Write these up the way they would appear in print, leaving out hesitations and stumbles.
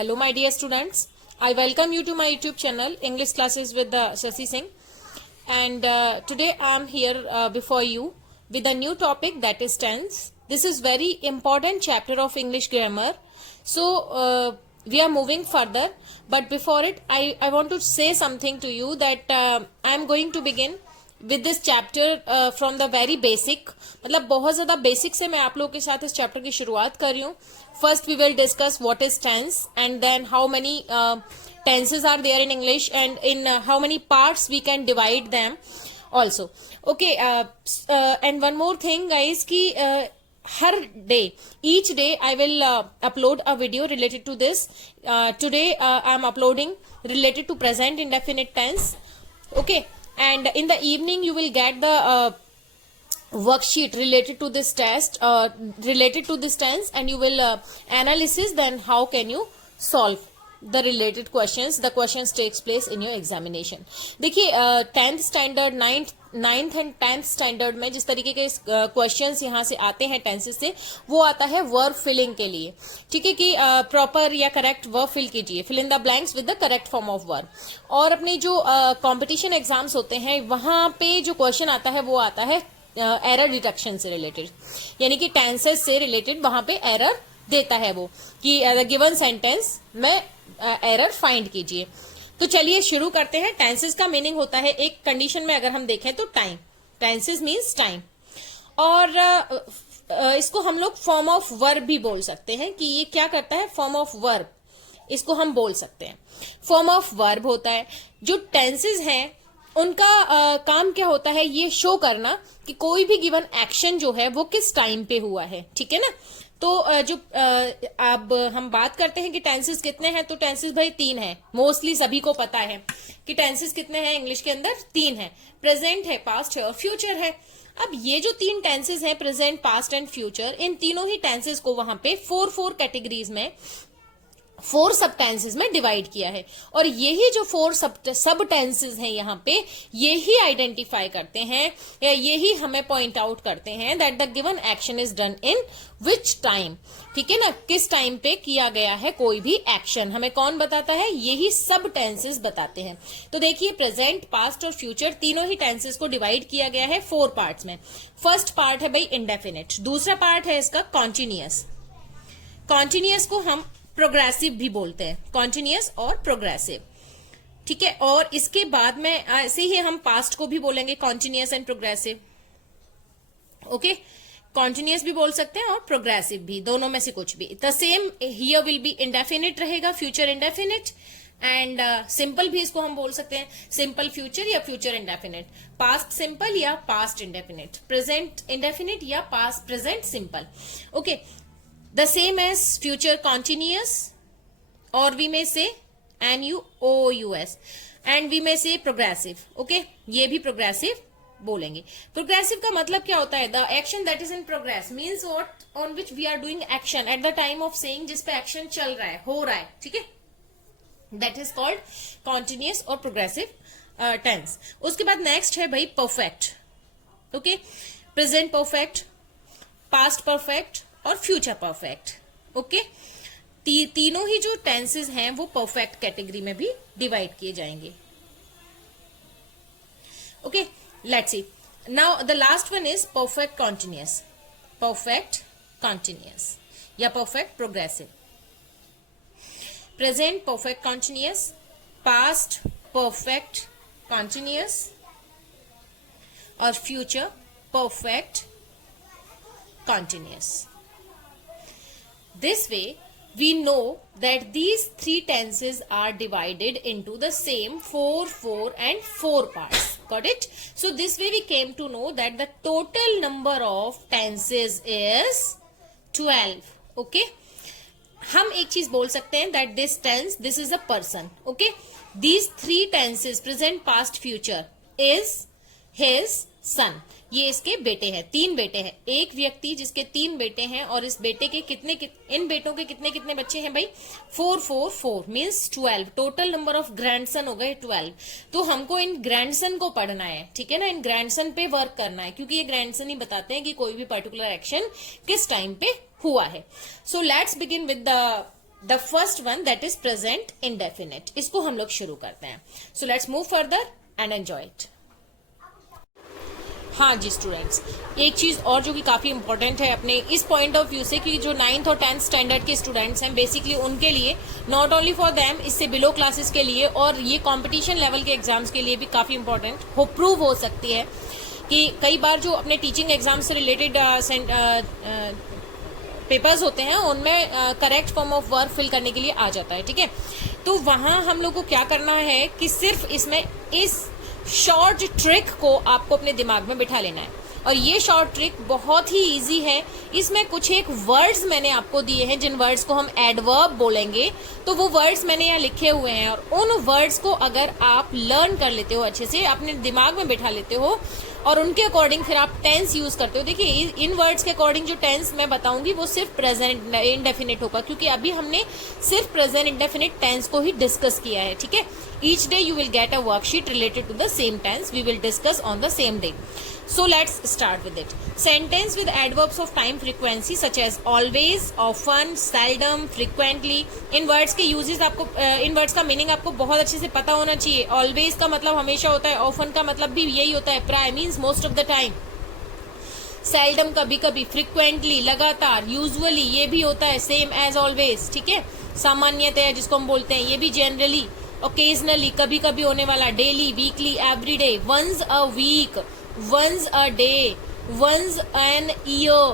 Hello my dear students, I welcome you to my YouTube channel English Classes with Shashi Singh, and today I am here before you with a new topic, that is tense. This is very important chapter of English grammar. So we are moving further, but before it I want to say something to you that I am going to begin with this chapter from the very basic. मतलब बहुत ज़्यादा basic से मैं आप लोगों के साथ इस चैप्टर की शुरुआत कर रही हूँ. First we will discuss what is tense and then how many tenses are there in English and in how many parts we can divide them also. Okay, and one more thing guys कि हर day, each day I will upload a video related to this. Today I am uploading related to present indefinite tense. Okay, and in the evening you will get the worksheet related to this test, related to this tense, and you will analysis then how can you solve the related questions. The questions takes place in your examination. देखिए 10th standard 9th and 10th standard में जिस तरीके के questions यहाँ से आते हैं tenses से, वो आता है वर्ब फिलिंग के लिए. ठीक है कि प्रॉपर या करेक्ट वर्ब फिल कीजिए, fill in the blanks with the correct form of verb. और अपने जो कंपटीशन एग्जाम्स होते हैं वहां पे जो क्वेश्चन आता है वो आता है एरर डिटेक्शन से रिलेटेड, यानी कि टेंसेस से रिलेटेड वहां पे एरर देता है वो कि गिवन सेंटेंस में एरर फाइंड कीजिए. तो चलिए शुरू करते हैं. टेंसेस का मीनिंग होता है, एक कंडीशन में अगर हम देखें तो टाइम. टेंसेस मीन्स टाइम, और इसको हम लोग फॉर्म ऑफ वर्ब भी बोल सकते हैं कि ये क्या करता है, फॉर्म ऑफ वर्ब, इसको हम बोल सकते हैं. फॉर्म ऑफ वर्ब होता है. जो टेंसेस हैं उनका काम क्या होता है, ये शो करना कि कोई भी गिवन एक्शन जो है वो किस टाइम पे हुआ है. ठीक है ना. तो जो अब हम बात करते हैं कि टेंसेस कितने हैं, तो टेंसेस भाई 3 हैं. मोस्टली सभी को पता है कि टेंसेस कितने हैं इंग्लिश के अंदर, 3 हैं. प्रेजेंट है, पास्ट है और फ्यूचर है. अब ये जो 3 टेंसेस हैं, प्रेजेंट, पास्ट एंड फ्यूचर, इन तीनों ही टेंसेस को वहां पे 4 कैटेगरीज में, 4 सब टेंसेस में डिवाइड किया है. और यही जो 4 सब टेंसेस हैं यहाँ पे, यही आइडेंटिफाई करते हैं या यही हमें पॉइंट आउट करते हैं that the given action is done in which time. ठीक है ना, किस टाइम पे किया गया है कोई भी एक्शन, हमें कौन बताता है, यही सब टेंसेस बताते हैं. तो देखिए प्रेजेंट, पास्ट और फ्यूचर तीनों ही टेंसेस को डिवाइड किया गया है 4 पार्ट्स में. फर्स्ट पार्ट है भाई इंडेफिनिट. दूसरा पार्ट है इसका कॉन्टिन्यूअस. कॉन्टिन्यूअस को हम प्रोग्रेसिव भी बोलते हैं, कॉन्टिन्यूअस और प्रोग्रेसिव. ठीक है. और इसके बाद में ऐसे ही हम पास्ट को भी बोलेंगे, continuous and progressive. Okay, continuous भी बोल सकते हैं और प्रोग्रेसिव भी, दोनों में से कुछ भी. The same here will be indefinite रहेगा, फ्यूचर इंडेफिनिट, एंड सिंपल भी इसको हम बोल सकते हैं, सिंपल फ्यूचर या फ्यूचर इंडेफिनिट, पास्ट सिंपल या पास्ट इंडेफिनिट, प्रेजेंट इंडेफिनिट या past present simple. Okay, the same as future continuous, or we may say NUOUS, and we may say progressive. Okay, ये भी progressive बोलेंगे. progressive का मतलब क्या होता है, the action that is in progress means what on which we are doing action at the time of saying, जिस पे action चल रहा है, हो रहा है. ठीक है, that is called continuous और progressive tense. उसके बाद next है भाई perfect. okay, present perfect, past perfect और फ्यूचर परफेक्ट. ओके, तीनों ही जो टेंसेस हैं वो परफेक्ट कैटेगरी में भी डिवाइड किए जाएंगे. Okay, let's see now the last one is perfect continuous. Perfect continuous या perfect progressive. Present perfect continuous, past perfect continuous और future perfect continuous. This way we know that these 3 tenses are divided into the same 4 and 4 parts. Got it? So this way we came to know that the total number of tenses is 12. Okay, हम एक चीज बोल सकते हैं that this tense, this is a person. Okay, these 3 tenses present, past, future is his son. ये इसके बेटे हैं, 3 बेटे हैं. एक व्यक्ति जिसके 3 बेटे हैं, और इस बेटे के इन बेटों के कितने बच्चे हैं भाई, 4 means 12. Total number of grandson हो गए 12. तो हमको इन ग्रैंडसन को पढ़ना है. ठीक है ना, इन ग्रैंडसन पे वर्क करना है, क्योंकि ये ग्रैंडसन ही बताते हैं कि कोई भी पर्टिकुलर एक्शन किस टाइम पे हुआ है. So let's begin with the the first one that is present indefinite, इसको हम लोग शुरू करते हैं. So let's move further and enjoy it. हाँ जी स्टूडेंट्स, एक चीज़ और जो कि काफ़ी इंपॉर्टेंट है अपने इस पॉइंट ऑफ व्यू से कि जो 9th और 10th स्टैंडर्ड के स्टूडेंट्स हैं बेसिकली उनके लिए, नॉट ओनली फॉर देम, इससे बिलो क्लासेस के लिए और ये कंपटीशन लेवल के एग्जाम्स के लिए भी काफ़ी इंपॉर्टेंट हो प्रूव हो सकती है कि कई बार जो अपने टीचिंग एग्जाम से रिलेटेड पेपर्स होते हैं उनमें correct form of verb fill करने के लिए आ जाता है. ठीक है, तो वहाँ हम लोग को क्या करना है कि सिर्फ इसमें इस शॉर्ट ट्रिक को आपको अपने दिमाग में बिठा लेना है. और ये शॉर्ट ट्रिक बहुत ही इजी है. इसमें कुछ एक वर्ड्स मैंने आपको दिए हैं जिन वर्ड्स को हम एडवर्ब बोलेंगे, तो वो वर्ड्स मैंने यहाँ लिखे हुए हैं और उन वर्ड्स को अगर आप लर्न कर लेते हो, अच्छे से अपने दिमाग में बिठा लेते हो और उनके अकॉर्डिंग फिर आप टेंस यूज करते हो. देखिए इन वर्ड्स के अकॉर्डिंग जो टेंस मैं बताऊंगी वो सिर्फ प्रेजेंट इंडेफिनिट होगा, क्योंकि अभी हमने सिर्फ प्रेजेंट इंडेफिनिट टेंस को ही डिस्कस किया है. ठीक है, each day you will get a worksheet related to the same tense. We will discuss on the same day. So let's start with it. Sentence with adverbs of time frequency such as always, often, seldom, frequently. In words के uses आपको, इन words का meaning आपको बहुत अच्छे से पता होना चाहिए. ऑलवेज का मतलब हमेशा होता है, ऑफन का मतलब भी यही होता है, प्राय means most of the time. Seldom कभी कभी, फ्रिक्वेंटली लगातार, यूजुअली ये भी होता है सेम एज ऑलवेज. ठीक है, सामान्यतः जिसको हम बोलते हैं, ये भी जनरली, ओकेजनली कभी कभी होने वाला, daily, weekly, everyday, once a week, once a day, once an year,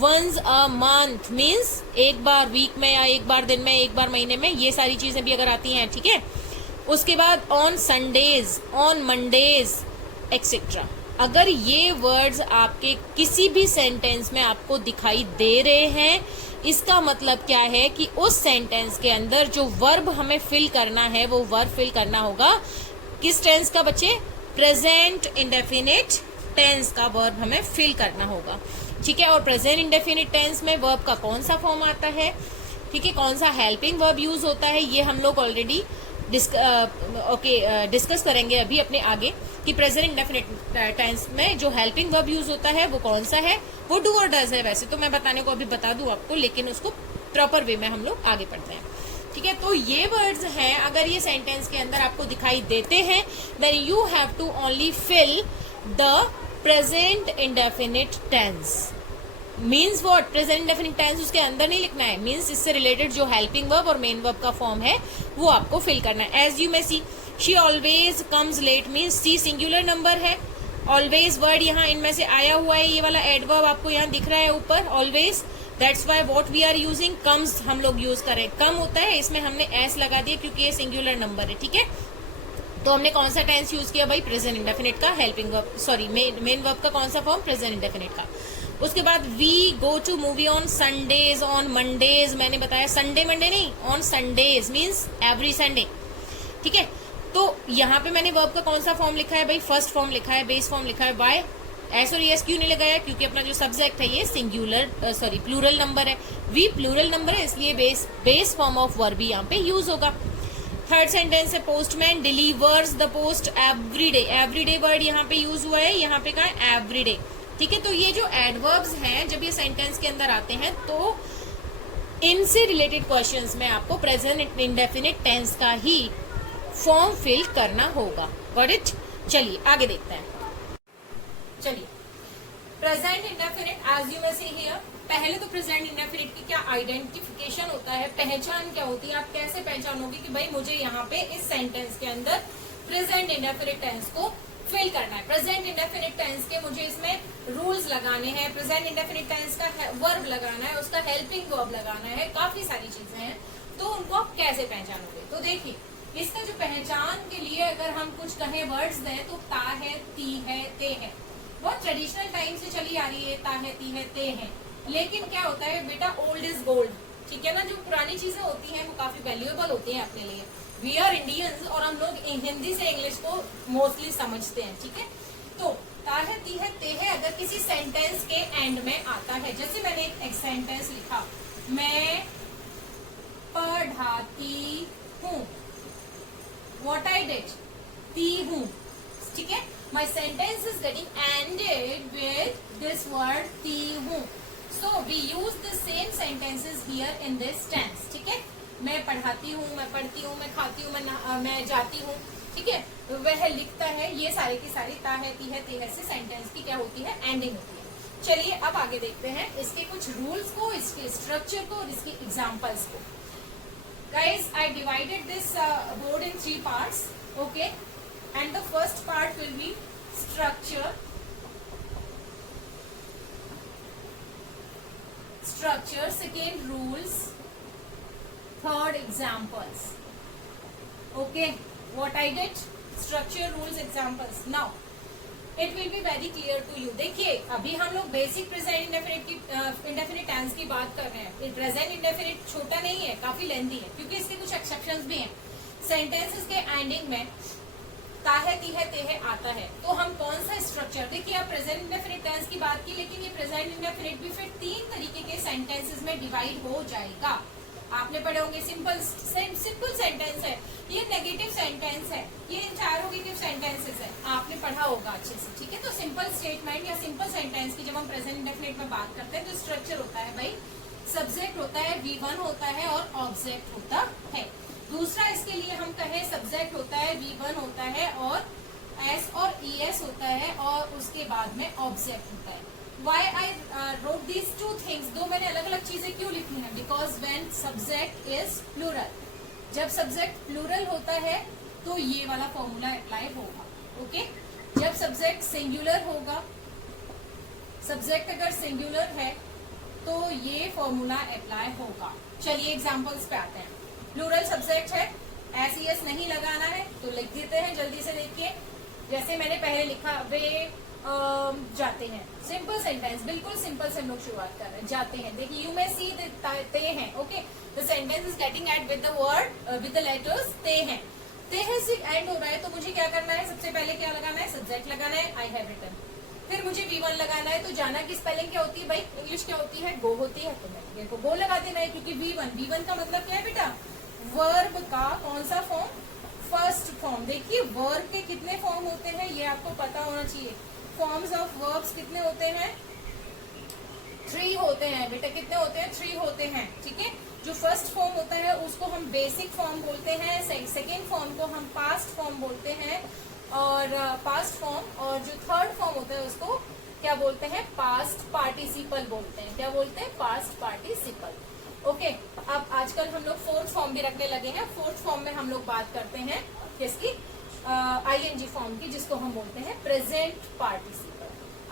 once a month means एक बार वीक में या एक बार दिन में, एक बार महीने में, ये सारी चीजें भी अगर आती हैं. ठीक है, उसके बाद on Sundays, on Mondays etcetera. अगर ये वर्ड्स आपके किसी भी सेंटेंस में आपको दिखाई दे रहे हैं, इसका मतलब क्या है कि उस सेंटेंस के अंदर जो वर्ब हमें फिल करना है वो वर्ब फिल करना होगा किस टेंस का बच्चे? प्रेजेंट इंडेफिनिट टेंस का वर्ब हमें फिल करना होगा. ठीक है, और प्रेजेंट इंडेफिनिट टेंस में वर्ब का कौन सा फॉर्म आता है, ठीक है, कौन सा हेल्पिंग वर्ब यूज होता है, ये हम लोग ऑलरेडी डिस्कस करेंगे अभी अपने आगे कि प्रेजेंट इंडेफिनिट टेंस में जो हेल्पिंग वर्ब यूज होता है वो कौन सा है. वो डू और डज है. वैसे तो मैं बताने को अभी बता दूं आपको, लेकिन उसको प्रॉपर वे में हम लोग आगे पढ़ते हैं. ठीक है, तो ये वर्ड्स हैं, अगर ये सेंटेंस के अंदर आपको दिखाई देते हैं then you have to only fill the present indefinite tense. Means what? Present indefinite tense उसके अंदर नहीं लिखना है. मीन्स इससे रिलेटेड जो हेल्पिंग वर्ब और मेन वर्ब का फॉर्म है वो आपको फिल करना है. As you may see, she always comes late means she singular number है. ऑलवेज वर्ड यहाँ इनमें से आया हुआ है, ये वाला एडवर्ब आपको यहाँ दिख रहा है ऊपर, always. That's why what we are using comes हम लोग यूज करें. कम होता है, इसमें हमने एस लगा दिया क्योंकि ये सिंगुलर नंबर है. ठीक है, तो हमने कौन सा टेंस यूज किया भाई? प्रेजेंट इंडेफिनिट का helping verb, sorry main verb का कौन सा फॉर्म? प्रेजेंट इंडेफिनिट का. उसके बाद we go to movie on Sundays, on Mondays. मैंने बताया संडे मंडे नहीं, on Sundays means every Sunday. ठीक है, तो यहाँ पे मैंने वर्ब का कौन सा फॉर्म लिखा है भाई? फर्स्ट फॉर्म लिखा है, बेस फॉर्म लिखा है. बाय एस और एस क्यों नहीं लगाया? क्योंकि अपना जो सब्जेक्ट है ये सिंगुलर सॉरी प्लूरल नंबर है. वी प्लूरल नंबर है, इसलिए बेस फॉर्म ऑफ वर्ब भी यहाँ पे यूज होगा. थर्ड सेंटेंस है postman delivers the post everyday. Everyday word यहाँ पे यूज हुआ है, यहाँ पे कहा है एवरीडे. ठीक है, तो ये जो एडवर्ब्स हैं जब ये सेंटेंस के अंदर आते हैं तो इनसे रिलेटेड क्वेश्चंस में आपको प्रेजेंट इंडेफिनिट टेंस का ही फॉर्म फिल करना होगा. Got it? चलिए आगे देखते हैं. चलिए, present indefinite as you may see here. पहले तो प्रेजेंट इंडेफिनिट की क्या आइडेंटिफिकेशन होता है, पहचान क्या होती है, आप कैसे पहचानोगे कि भाई मुझे यहाँ पे इस सेंटेंस के अंदर प्रेजेंट इंडेफिनिट टेंस को फिल करना है. प्रेजेंट इंडेफिनिट टेंस के मुझे इसमें रूल्स लगाने हैं, प्रेजेंट इंडेफिनिट टेंस का वर्ब लगाना है, उसका हेल्पिंग वर्ब लगाना है, काफी सारी चीजें हैं. तो उनको आप कैसे पहचानोगे? तो देखिए, इसका जो पहचान के लिए अगर हम कुछ कहें वर्ड्स दें तो ता है, ती है, ते है. बहुत ट्रेडिशनल टाइम से चली आ रही है ता है, ती है, ते है. लेकिन क्या होता है बेटा, ओल्ड इज गोल्ड. ठीक है ना, जो पुरानी चीजें होती हैं वो काफी वैल्यूएबल होती हैं अपने लिए. वी आर इंडियंस और हम लोग हिंदी से इंग्लिश को मोस्टली समझते हैं. ठीक है, तो ता है, ती है, ते है अगर किसी सेंटेंस के एंड में आता है, जैसे मैंने एक सेंटेंस लिखा, मैं पढ़ाती हूँ. What I did? ती हूँ. ठीक है, my sentence is getting ended with this word ती हूँ. So we use the same sentences here in this tense. ठीक है, मैं पढ़ाती हूँ, मैं पढ़ती हूँ, मैं खाती हूँ, मैं जाती हूँ, ठीक है, वह लिखता है, ये सारे की सारी ता है, ती है, ते है से सेंटेंस की क्या होती है, एंडिंग होती है। चलिए अब आगे देखते हैं इसके कुछ रूल्स को, इसके स्ट्रक्चर को और इसकी एग्जाम्पल्स को। Guys, I divided this board in 3 parts, okay, and the first part will be structure, second rules, third examples. Okay, what I did, structure, rules, examples. Now it will be very clear to you. देखिए अभी हम लोग basic present indefinite की indefinite tense की बात कर रहे हैं। प्रेजेंट इंडेफिनिट छोटा नहीं है, काफी लेंथी है, क्योंकि इसके कुछ एक्सेप्शंस भी हैं। सेंटेंसेस के एंडिंग में ता है, ती है, ते है आता है, तो हम कौन सा स्ट्रक्चर, देखिए आप प्रेजेंट इंडेफिनिट टेंस की बात की, लेकिन ये प्रेजेंट इंडेफिनिट भी फिर 3 तरीके के सेंटेंसेस में डिवाइड हो जाएगा। आपने पढ़े होंगे सिंपल सेंटेंस है, ये नेगेटिव सेंटेंस है, ये इंटरोगेटिव सेंटेंसेस है, आपने पढ़ा होगा अच्छे से, ठीक है। तो सिंपल स्टेटमेंट या सिंपल सेंटेंस की जब हम प्रेजेंट इंडेफिनिट में बात करते हैं तो स्ट्रक्चर होता है भाई, सब्जेक्ट होता है, V1 होता है और ऑब्जेक्ट होता है। दूसरा इसके लिए हम कहें सब्जेक्ट होता है, V1 होता है और S और ES होता है, और उसके बाद में ऑब्जेक्ट होता है। Why I wrote these two things? दो मैंने अलग अलग चीजें क्यों लिखी हैं? Because when subject is plural, जब सब्जेक्ट प्लूरल होता है तो ये वाला फॉर्मूला अप्लाई होगा, ओके। जब सब्जेक्ट सिंगुलर होगा, सब्जेक्ट अगर सिंगुलर है तो ये फॉर्मूला अप्लाई होगा। चलिए एग्जांपल्स पे आते हैं। प्लूरल सब्जेक्ट है, SES नहीं लगाना है तो लिख देते हैं, जल्दी से देखिए। जैसे मैंने पहले लिखा, वे जाते हैं, सिंपल सेंटेंस, बिल्कुल सिंपल से हम लोग शुरुआत कर रहे हैं, जाते हैं। देखिए यू मे सी ते हैं, okay, the sentence is getting eight with the word with the letters ते हैं, ते हैं से एंड हो रहा है, तो मुझे क्या करना है, सबसे पहले क्या लगाना है, सब्जेक्ट लगाना है, आई हैव रिटन। फिर मुझे V1 लगाना है, तो जाना की स्पेलिंग क्या होती है भाई, इंग्लिश क्या होती है, गो होती है, तो मैं को गो लगा देना है, क्योंकि V1 का मतलब क्या है बेटा, वर्ब का कौन सा फॉर्म, फर्स्ट फॉर्म। देखिए वर्ब के कितने फॉर्म होते हैं ये आपको पता होना चाहिए। फॉर्म्स ऑफ वर्ब्स कितने होते हैं, 3 होते हैं बेटा, कितने होते हैं, 3 होते हैं, ठीक है। जो फर्स्ट फॉर्म होता है उसको हम बेसिक फॉर्म बोलते हैं, सेकेंड फॉर्म को हम पास्ट फॉर्म बोलते हैं, और पास्ट फॉर्म, और जो थर्ड फॉर्म होता है उसको क्या बोलते हैं, पास्ट पार्टिसिपल बोलते हैं। क्या बोलते हैं, पास्ट पार्टिसिपल, ओके। अब आजकल हम लोग फोर्थ फॉर्म भी रखने लगे हैं। फोर्थ फॉर्म में हम लोग बात करते हैं किसकी, ING फॉर्म की, जिसको हम बोलते हैं प्रेजेंट पार्टिसिपल।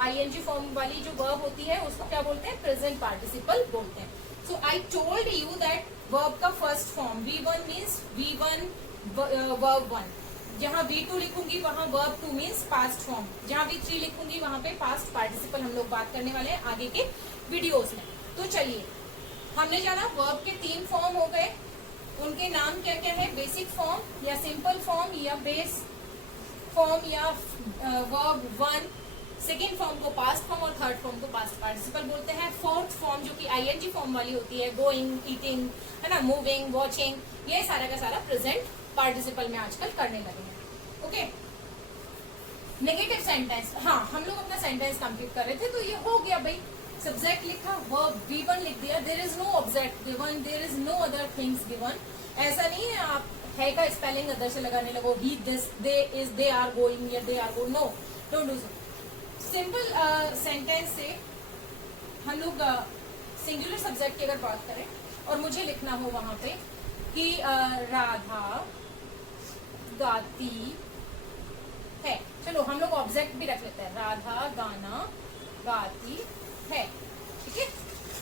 ING फॉर्म वाली जो वर्ब होती है उसको क्या बोलते हैं, प्रेजेंट पार्टिसिपल बोलते हैं। So I told you that verb का first form V1 means V1 verb 1, जहाँ V2 लिखूंगी वहां वर्ब 2 मीन्स पास्ट फॉर्म, जहाँ V3 लिखूंगी वहां पे पास्ट पार्टिसिपल हम लोग बात करने वाले हैं आगे के वीडियोस में। तो चलिए हमने जाना वर्ब के 3 फॉर्म हो गए, उनके नाम क्या क्या है, बेसिक फॉर्म या सिंपल फॉर्म या बेस फॉर्म या वर्ब 1, सेकेंड फॉर्म को पास्ट फॉर्म और थर्ड फॉर्म को पास्ट पार्टिसिपल बोलते हैं। फोर्थ फॉर्म जो कि ING फॉर्म वाली होती है, गोइंग, ईटिंग, है ना, मूविंग, वॉचिंग, ये सारा का सारा प्रेजेंट पार्टिसिपल में आजकल करने लगे हैं, ओके। नेगेटिव सेंटेंस, हाँ हम लोग अपना सेंटेंस कंप्लीट कर रहे थे, तो ये हो गया भाई, सब्जेक्ट लिखा, वर्ब V1 लिख दिया, there is no object given, there is no other things given. ऐसा नहीं है आप है का स्पेलिंग अदर से लगाने लगो, he, this, they, is, they are going या they are go, no, don't do so. Simple sentence से हम लोग सिंगुलर सब्जेक्ट की अगर बात करें और मुझे लिखना हो वहां पे कि राधा गाती है, चलो हम लोग ऑब्जेक्ट भी रख लेते हैं, राधा गाना गाती है, ठीक है।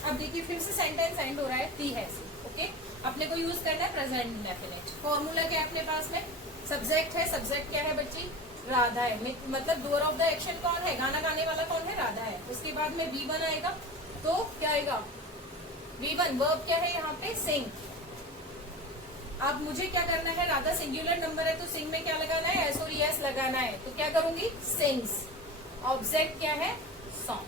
अब देखिए फिर से सेंटेंस एंड हो रहा है ती है से, ओके। अपने को यूज करना है प्रेजेंट इंडेफिनिट। फॉर्मूला क्या है अपने पास में, सब्जेक्ट है, सब्जेक्ट क्या है बच्ची, राधा है, मतलब डूअर ऑफ द एक्शन कौन है, गाना गाने वाला कौन है, राधा है। उसके बाद में V1 आएगा, तो क्या आएगा, V1 वर्ब क्या है यहाँ पे, सिंग। अब मुझे क्या करना है, राधा सिंगुलर नंबर है तो सिंग में क्या लगाना है, S और ES लगाना है, तो क्या करूंगी, सिंग्स। ऑब्जेक्ट क्या है, सॉन्ग,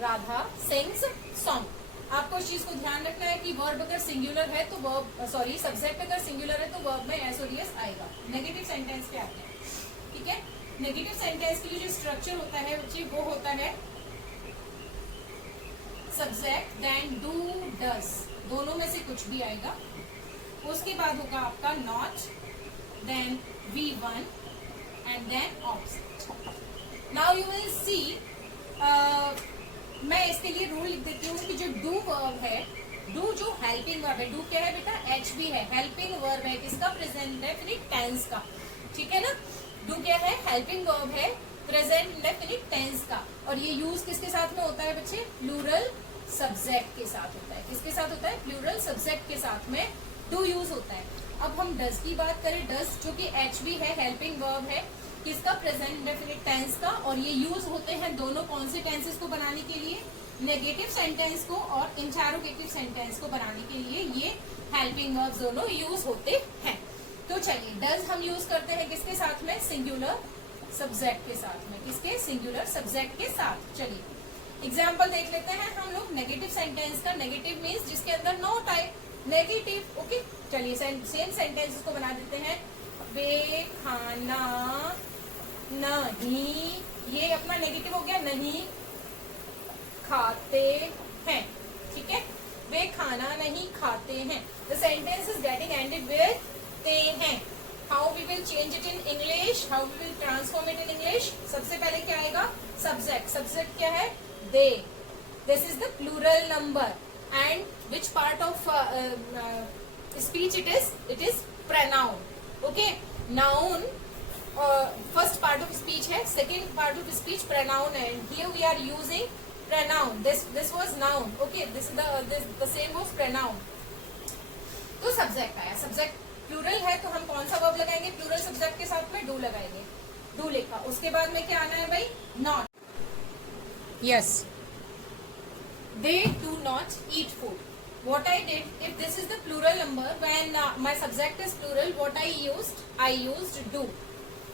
राधा सिंग्स सॉन्ग। आपको इस चीज को ध्यान रखना है कि वर्ब अगर सिंगुलर है तो वर्ब, सॉरी सब्जेक्ट अगर सिंगुलर है तो वर्ब में S और ES आएगा। नेगेटिव सेंटेंस पे आते हैं, ठीक है। नेगेटिव सेंटेंस के लिए जो स्ट्रक्चर होता है बच्चे वो होता है सब्जेक्ट देन डू डज, दोनों में से कुछ भी आएगा, उसके बाद होगा आपका not, then V1 and then object. Now you will see, मैं इसके लिए रूल लिख देती हूँ कि जो डू वर्ब है, डू जो हेल्पिंग वर्ब है, डू क्या है बेटा, HV है, हेल्पिंग वर्ब है, किसका, प्रेजेंट इंडेफिनिट टेंस का. ठीक है ना, डू क्या है, हेल्पिंग वर्ब है, प्रेजेंट इंडेफिनिट टेंस का. और ये यूज किसके साथ में होता है बच्चे, प्लूरल सब्जेक्ट के साथ होता है. किसके साथ होता है, प्लूरल सब्जेक्ट के साथ में डू यूज होता है. अब हम डज की बात करें, डज जो कि HV है, हेल्पिंग वर्ब है, किसका, प्रेजेंट इंडेफिनिट टेंस का. और ये यूज होते हैं दोनों कौन से टेंसेस को बनाने के लिए, नेगेटिव सेंटेंस को और इंटरोगेटिव सेंटेंस को बनाने के लिए ये हेल्पिंग वर्ब्स दोनों यूज होते हैं. तो चलिए, डज हम यूज करते हैं किसके साथ में, सिंगुलर सब्जेक्ट के साथ में. किसके, सिंगुलर सब्जेक्ट के साथ. चलिए एग्जाम्पल देख लेते हैं हम लोग नेगेटिव सेंटेंस का. नेगेटिव मीन्स जिसके अंदर नो टाइप, नेगेटिव. ओके, चलिए सेम सेंटेंसेस को बना देते हैं. वे खाना नहीं, ये अपना नेगेटिव हो गया, नहीं खाते हैं. ठीक है, वे खाना नहीं खाते हैं. The sentence is getting ended with ते हैं. How we will change it in English, how we will transform it in English. सबसे पहले क्या आएगा, सब्जेक्ट. सब्जेक्ट क्या है, they. This is the plural number. And which part of speech it is pronoun. Okay, noun first part of speech है, second part of speech pronoun है. Here we are using pronoun. this was noun. okay, the same was pronoun. तो subject आया. Subject plural है तो हम कौन सा verb लगाएंगे, प्लूरल सब्जेक्ट के साथ में डू लगाएंगे. डू लिखा, उसके बाद में क्या आना है भाई, not. Yes, they do not eat food. What I did, if this is the plural number, when my subject is plural, what I used do.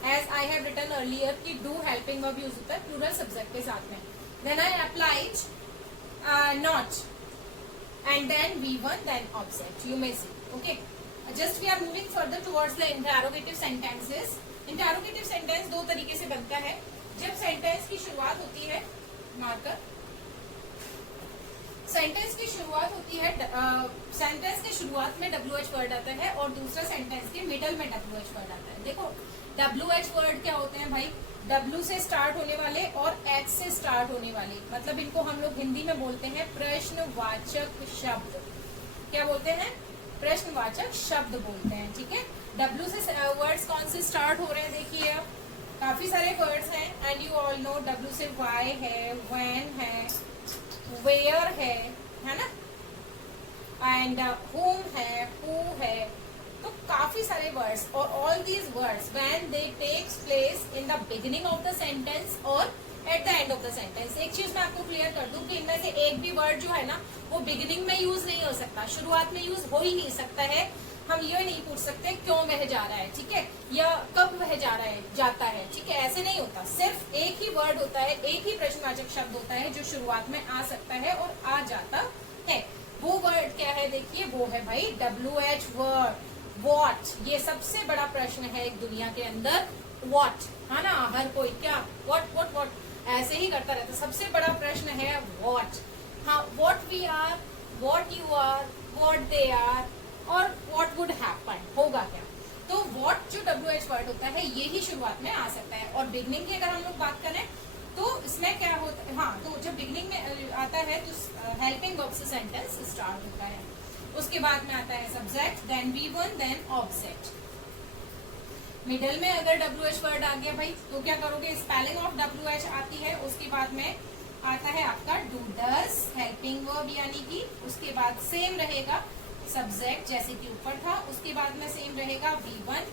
As I have written earlier कि do helping verb use होता है plural subject के साथ में. Then I applied not, and then V1, then object. You may see. Okay. Just we are moving further towards the interrogative sentences. Interrogative sentence दो तरीके से बनता है. जब sentence की शुरुआत होती है, मार्कर, सेंटेंस की शुरुआत होती है, सेंटेंस के शुरुआत में WH वर्ड आता है और दूसरा सेंटेंस के मिडल में WH वर्ड आता है. देखो WH वर्ड क्या होते हैं भाई, W से स्टार्ट होने वाले और H से स्टार्ट होने वाले. मतलब इनको हम लोग हिंदी में बोलते हैं प्रश्नवाचक शब्द. क्या बोलते हैं, प्रश्नवाचक शब्द बोलते हैं. ठीक है, W से वर्ड्स कौन से स्टार्ट हो रहे हैं, देखिए अब काफी सारे वर्ड्स हैं. And you all know W से why है, when है, वेयर है ना, एंड whom है, who है. तो काफी सारे वर्ड्स. और all these words when they takes place in the beginning of the sentence और at the end of the sentence. एक चीज मैं आपको क्लियर कर दूं कि इनमें से एक भी वर्ड जो है ना वो बिगिनिंग में यूज नहीं हो सकता, शुरुआत में यूज हो ही नहीं सकता है. हम ये नहीं पूछ सकते क्यों वह जा रहा है, ठीक है, या कब वह जा रहा है, जाता है. ठीक है, ऐसे नहीं होता. सिर्फ एक ही वर्ड होता है, एक ही प्रश्नवाचक शब्द होता है जो शुरुआत में आ सकता है और आ जाता है. वो वर्ड क्या है, देखिए वो है भाई WH वर्ड. वॉट, ये सबसे बड़ा प्रश्न है एक दुनिया के अंदर. वॉट है ना, हर कोई क्या वॉट वॉट वॉट ऐसे ही करता रहता. सबसे बड़ा प्रश्न है वॉट. हाँ, what we are, what you are, what they are, और व्हाट वुड हैपन, होगा क्या. तो व्हाट जो WH वर्ड होता है ये ही शुरुआत में आ सकता है. और बिगनिंग की अगर हम लोग बात करें तो इसमें क्या होता है, हाँ, तो जब बिगनिंग में आता है तो हेल्पिंग वर्ब से सेंटेंस स्टार्ट होता है. उसके बाद में आता है subject, then V1, then object. Middle में अगर WH वर्ड आ गया भाई तो क्या करोगे, स्पेलिंग ऑफ WH आती है. उसके बाद में आता है आपका डू डज हेल्पिंग वर्ब, यानी कि उसके बाद सेम रहेगा सब्जेक्ट जैसे कि ऊपर था. उसके बाद में सेम रहेगा V1,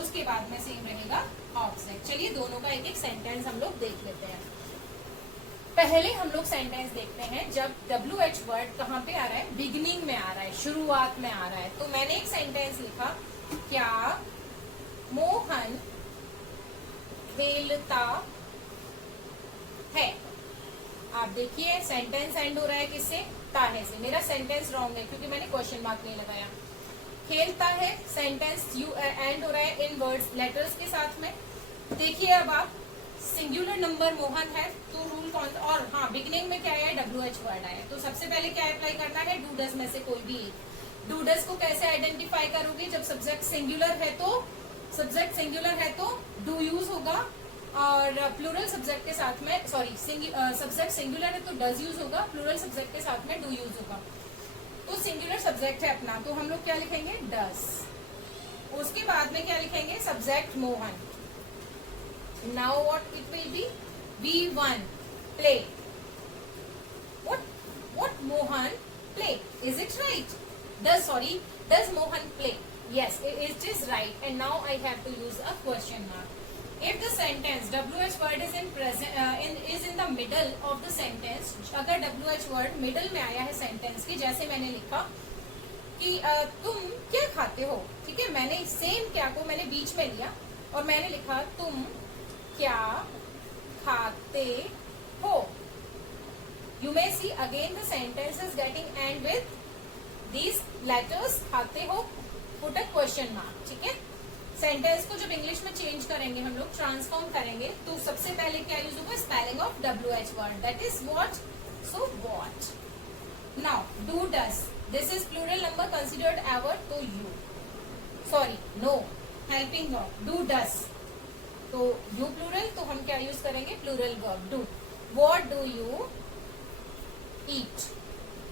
उसके बाद में सेम रहेगा ऑब्जेक्ट. चलिए दोनों का एक एक सेंटेंस हम लोग देख लेते हैं. पहले हम लोग सेंटेंस देखते हैं जब WH वर्ड कहाँ पे आ रहा है, बिगिनिंग में आ रहा है, शुरुआत में आ रहा है. तो मैंने एक सेंटेंस लिखा, क्या मोहन खेलता है. आप देखिए सेंटेंस एंड हो रहा है किससे, ताहे से. मेरा सेंटेंस रॉन्ग है क्योंकि मैंने क्वेश्चन मार्क नहीं लगाया. खेलता है, सेंटेंस यू एंड हो रहा है इन वर्ड्स लेटर्स के साथ में. देखिए अब आप, सिंगुलर नंबर मोहन है तो रूल कौन, और हाँ बिगिनिंग में क्या है, WH वर्ड आया. तो सबसे पहले क्या अप्लाई करना है, डू डज में से कोई भी एक. डू डज को कैसे आइडेंटिफाई करोगे? जब सब्जेक्ट सिंगुलर है तो डू यूज होगा, और प्लूरल सब्जेक्ट के साथ में सब्जेक्ट सिंगुलर है तो डज यूज होगा, प्लूरल सब्जेक्ट के साथ में डू यूज होगा। तो सिंगुलर सब्जेक्ट है अपना, तो हम लोग क्या लिखेंगे? डज। उसके बाद में क्या लिखेंगे? Subject Mohan. Now what it will be? V1 play. What Mohan play? Is it right? Does Mohan play? Yes, it is right. And now I have to use a question mark. If the sentence WH word is in the middle of the sentence, अगर WH word middle में आया है sentence के, जैसे मैंने लिखा कि तुम क्या खाते हो, ठीक है, मैंने सेम क्या को मैंने बीच में लिया और मैंने लिखा तुम क्या खाते हो। You may see again the sentence is getting end with these letters, खाते हो, put a question mark, ठीक है। सेंटेंस को जब इंग्लिश में चेंज करेंगे, हम लोग ट्रांसफॉर्म करेंगे, तो सबसे पहले क्या यूज होगा? Spelling of WH word, that is what. So what. Now do does, this is plural number considered ever, तो you, sorry no, helping verb, do does, तो यू प्लूरल, तो हम क्या यूज करेंगे? Plural verb do. What do you eat,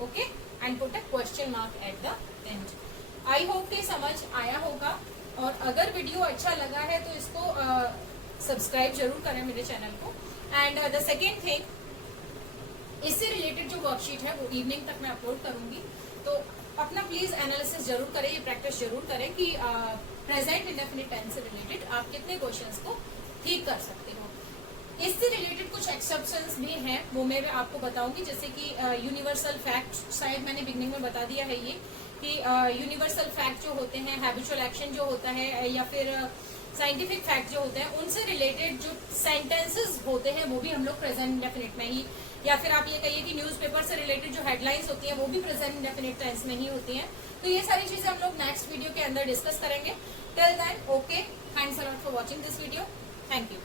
okay, and put a question mark at the end. I hope कि समझ आया होगा, और अगर वीडियो अच्छा लगा है तो इसको सब्सक्राइब जरूर करें मेरे चैनल को। एंड द सेकेंड थिंग, इससे रिलेटेड जो वर्कशीट है वो इवनिंग तक मैं अपलोड करूंगी, तो अपना प्लीज एनालिसिस जरूर करें, ये प्रैक्टिस जरूर करें कि प्रेजेंट इंडेफिनिट टेंस से रिलेटेड आप कितने क्वेश्चंस को ठीक कर सकते हो। इससे रिलेटेड कुछ एक्सेप्शंस भी हैं, वो मैं आपको बताऊंगी, जैसे कि यूनिवर्सल फैक्ट, शायद मैंने बिगनिंग में बता दिया है ये कि यूनिवर्सल फैक्ट जो होते हैं, हैबिचुअल एक्शन जो होता है, या फिर साइंटिफिक फैक्ट जो होते हैं, उनसे रिलेटेड जो सेंटेंसेस होते हैं वो भी हम लोग प्रेजेंट इंडेफिनिट में ही, या फिर आप ये कहिए कि न्यूज़पेपर से रिलेटेड जो हेडलाइंस होती है वो भी प्रेजेंट इंडेफिनिट टेंस में ही होती हैं। तो ये सारी चीजें हम लोग नेक्स्ट वीडियो के अंदर डिस्कस करेंगे। Till then, okay, thanks a lot for watching this video, thank you.